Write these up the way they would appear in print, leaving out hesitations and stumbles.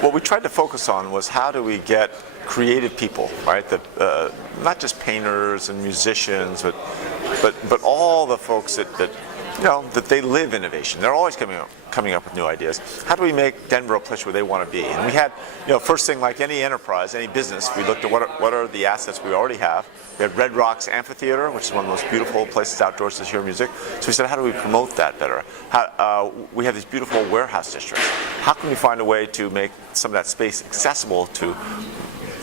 what we tried to focus on was how do we get creative people, right? Not just painters and musicians, but all the folks that they live innovation. They're always coming up with new ideas. How do we make Denver a place where they want to be? And we had, first thing, like any enterprise, any business, we looked at what are the assets we already have. We had Red Rocks Amphitheater, which is one of the most beautiful places outdoors to hear music. So we said, how do we promote that better? We have these beautiful warehouse districts. How can we find a way to make some of that space accessible to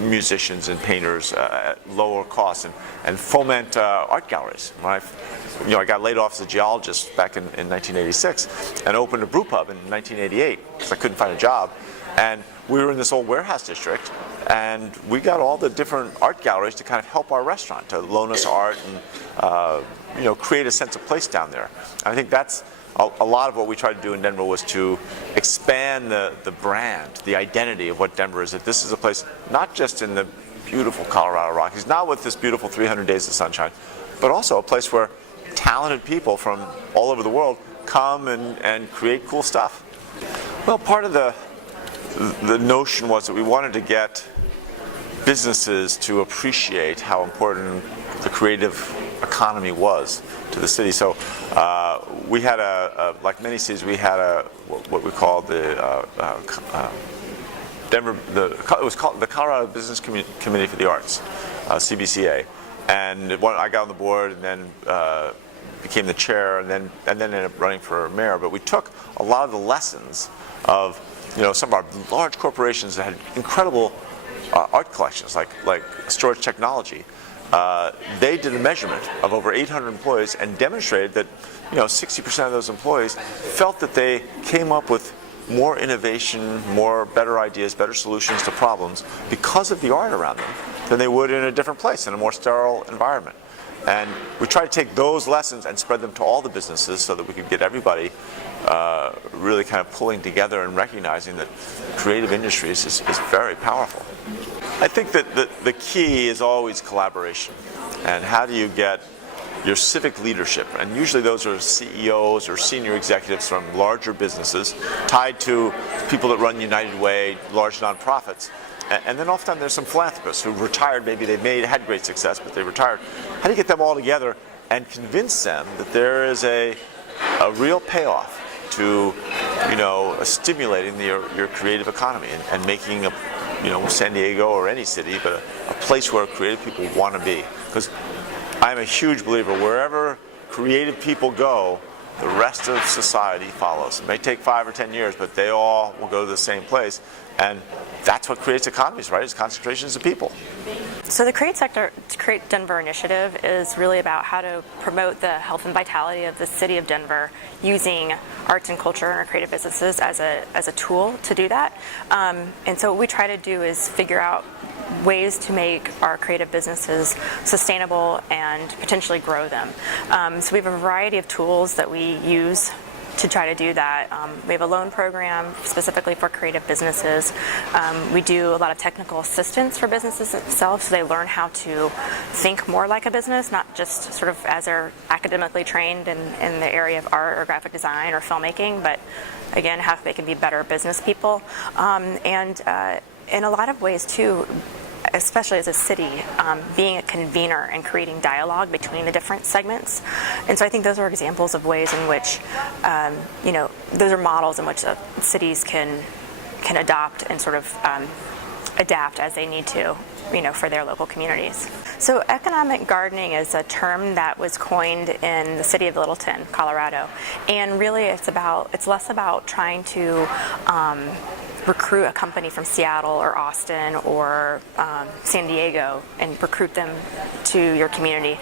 musicians and painters at lower costs and foment art galleries? I got laid off as a geologist back in 1986 and opened a brew pub in 1988 because I couldn't find a job. And we were in this old warehouse district, and we got all the different art galleries to kind of help our restaurant, to loan us art and create a sense of place down there. And I think that's a lot of what we tried to do in Denver, was to expand the brand, the identity of what Denver is. That this is a place not just in the beautiful Colorado Rockies, not with this beautiful 300 days of sunshine, but also a place where talented people from all over the world come and create cool stuff. Well, part of the notion was that we wanted to get businesses to appreciate how important the creative economy was to the city. So we had like many cities, we had what we called the Denver. It was called the Colorado Business Committee for the Arts, CBCA. And I got on the board and then became the chair, and then ended up running for mayor. But we took a lot of the lessons of some of our large corporations that had incredible art collections, like Storage Technology. They did a measurement of over 800 employees and demonstrated that 60% of those employees felt that they came up with more innovation, better ideas, better solutions to problems because of the art around them than they would in a different place, in a more sterile environment. And we try to take those lessons and spread them to all the businesses so that we could get everybody really kind of pulling together and recognizing that creative industries is very powerful. I think that the key is always collaboration. And how do you get your civic leadership? And usually those are CEOs or senior executives from larger businesses tied to people that run United Way, large nonprofits. And then often there's some philanthropists who retired, maybe they had great success, but they retired. How do you get them all together and convince them that there is a real payoff to stimulating your creative economy and making San Diego or any city, but a place where creative people want to be? Because I'm a huge believer, wherever creative people go, the rest of society follows. It may take 5 or 10 years, but they all will go to the same place. And that's what creates economies, right? It's concentrations of people. So the Create Denver initiative is really about how to promote the health and vitality of the city of Denver using arts and culture and our creative businesses as a tool to do that. And so what we try to do is figure out ways to make our creative businesses sustainable and potentially grow them. So we have a variety of tools that we use to try to do that. We have a loan program specifically for creative businesses. We do a lot of technical assistance for businesses themselves, so they learn how to think more like a business, not just sort of as they're academically trained in the area of art or graphic design or filmmaking, but again, how they can be better business people. And in a lot of ways too, especially as a city, being a convener and creating dialogue between the different segments. And so I think those are examples of ways in which, those are models in which cities can adopt and sort of adapt as they need to, for their local communities. So economic gardening is a term that was coined in the city of Littleton, Colorado. And really it's less about trying to recruit a company from Seattle or Austin or San Diego and recruit them to your community,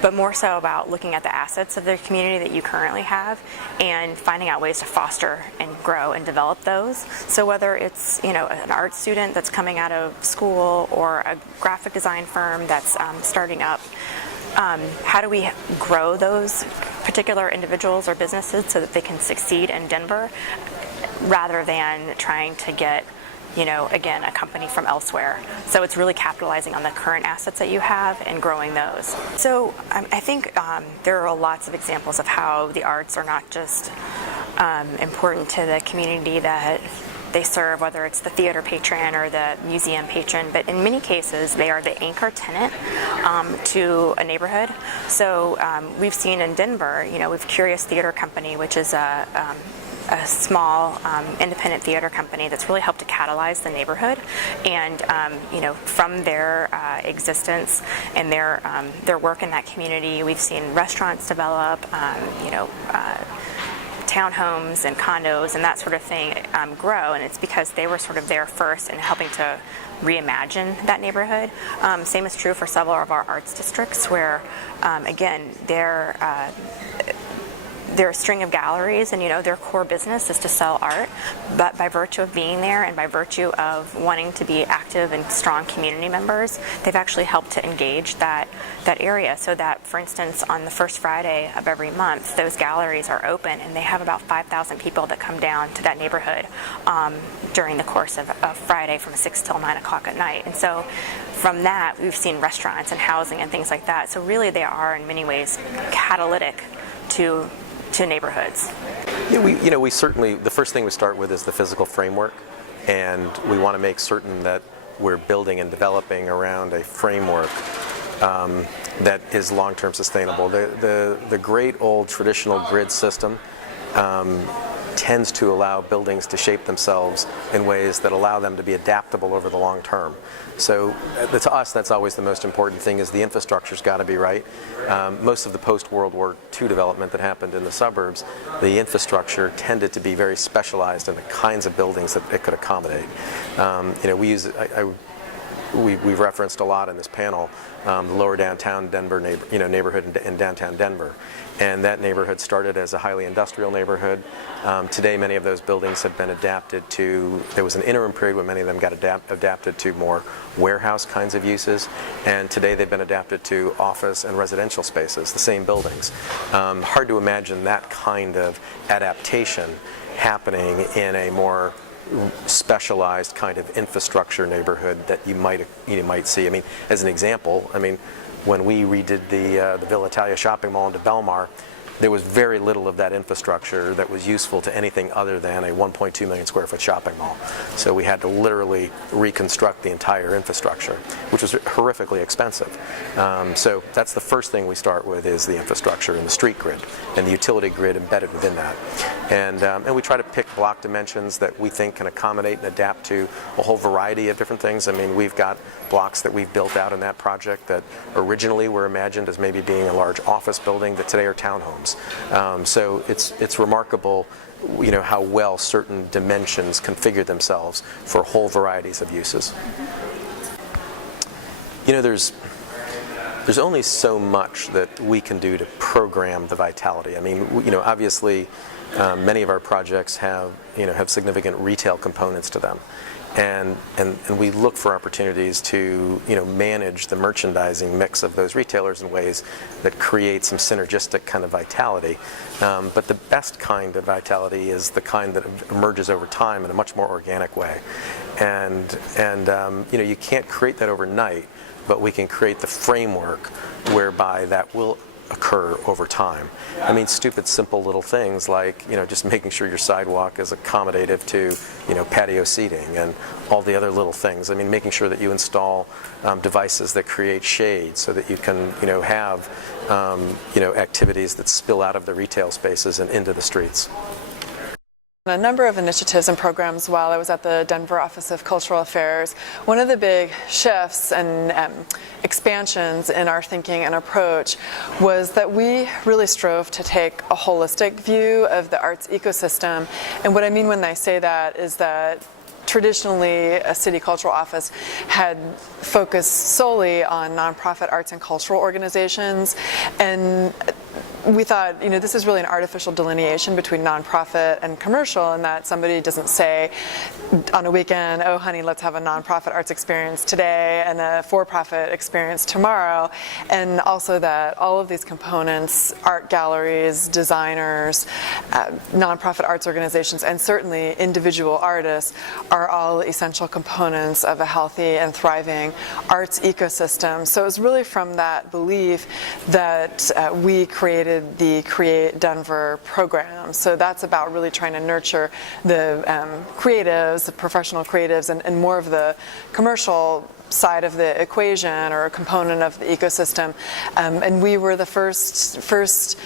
but more so about looking at the assets of the community that you currently have and finding out ways to foster and grow and develop those. So whether it's an art student that's coming out of school or a graphic design firm that's starting up, how do we grow those particular individuals or businesses so that they can succeed in Denver, rather than trying to get, again, a company from elsewhere. So it's really capitalizing on the current assets that you have and growing those. So I think there are lots of examples of how the arts are not just important to the community that they serve, whether it's the theater patron or the museum patron, but in many cases they are the anchor tenant to a neighborhood. So we've seen in Denver, we've Curious Theater Company, which is a small independent theater company that's really helped to catalyze the neighborhood, and from their existence and their work in that community, we've seen restaurants develop, townhomes and condos and that sort of thing grow, and it's because they were sort of there first in helping to reimagine that neighborhood. Same is true for several of our arts districts, where again they're a string of galleries, and their core business is to sell art, but by virtue of being there and by virtue of wanting to be active and strong community members, they've actually helped to engage that area, so that, for instance, on the first Friday of every month, those galleries are open, and they have about 5,000 people that come down to that neighborhood during the course of Friday from 6 till 9 o'clock at night. And so from that, we've seen restaurants and housing and things like that. So really they are in many ways catalytic to neighborhoods. Yeah, we certainly, the first thing we start with is the physical framework, and we want to make certain that we're building and developing around a framework that is long-term sustainable. The great old traditional grid system tends to allow buildings to shape themselves in ways that allow them to be adaptable over the long term. So to us, that's always the most important thing, is the infrastructure's got to be right. Most of the post-World War II development that happened in the suburbs, the infrastructure tended to be very specialized in the kinds of buildings that it could accommodate. We've referenced a lot in this panel the lower downtown Denver neighborhood in downtown Denver, and that neighborhood started as a highly industrial neighborhood. Today, many of those buildings have been adapted to. There was an interim period when many of them got adapted to more warehouse kinds of uses, and today they've been adapted to office and residential spaces, the same buildings. Hard to imagine that kind of adaptation happening in a more specialized kind of infrastructure neighborhood that you might see. I mean, as an example, when we redid the Villa Italia shopping mall into Belmar, there was very little of that infrastructure that was useful to anything other than a 1.2 million square foot shopping mall. So we had to literally reconstruct the entire infrastructure, which was horrifically expensive. So that's the first thing we start with, is the infrastructure and the street grid and the utility grid embedded within that. And we try to pick block dimensions that we think can accommodate and adapt to a whole variety of different things. We've got blocks that we've built out in that project that originally were imagined as maybe being a large office building that today are townhomes. So it's remarkable, how well certain dimensions configure themselves for whole varieties of uses. There's only so much that we can do to program the vitality. Obviously, many of our projects have significant retail components to them. And we look for opportunities to manage the merchandising mix of those retailers in ways that create some synergistic kind of vitality. But the best kind of vitality is the kind that emerges over time in a much more organic way. And you can't create that overnight, but we can create the framework whereby that will occur over time. Stupid, simple little things like, just making sure your sidewalk is accommodative to, patio seating and all the other little things. Making sure that you install devices that create shade so that you can, have, activities that spill out of the retail spaces and into the streets. A number of initiatives and programs while I was at the Denver Office of Cultural Affairs. One of the big shifts and expansions in our thinking and approach was that we really strove to take a holistic view of the arts ecosystem. And what I mean when I say that is that traditionally, a city cultural office had focused solely on nonprofit arts and cultural organizations, and we thought, this is really an artificial delineation between nonprofit and commercial, in that somebody doesn't say on a weekend, oh honey, let's have a nonprofit arts experience today and a for-profit experience tomorrow. And also that all of these components, art galleries, designers, nonprofit arts organizations, and certainly individual artists, are are all essential components of a healthy and thriving arts ecosystem. So it was really from that belief that we created the Create Denver program. So that's about really trying to nurture the creatives, the professional creatives, and more of the commercial side of the equation or a component of the ecosystem. And we were the first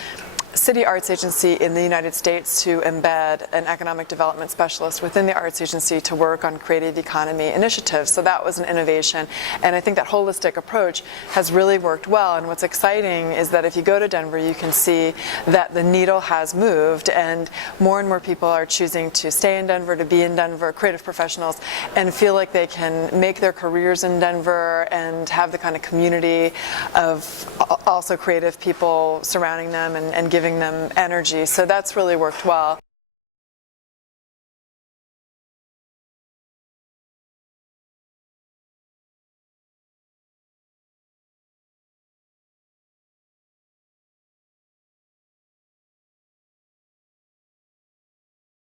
city arts agency in the United States to embed an economic development specialist within the arts agency to work on creative economy initiatives. So that was an innovation, and I think that holistic approach has really worked well. And what's exciting is that if you go to Denver, you can see that the needle has moved, and more people are choosing to stay in Denver, to be in Denver, creative professionals, and feel like they can make their careers in Denver and have the kind of community of also creative people surrounding them and giving them energy. So that's really worked well.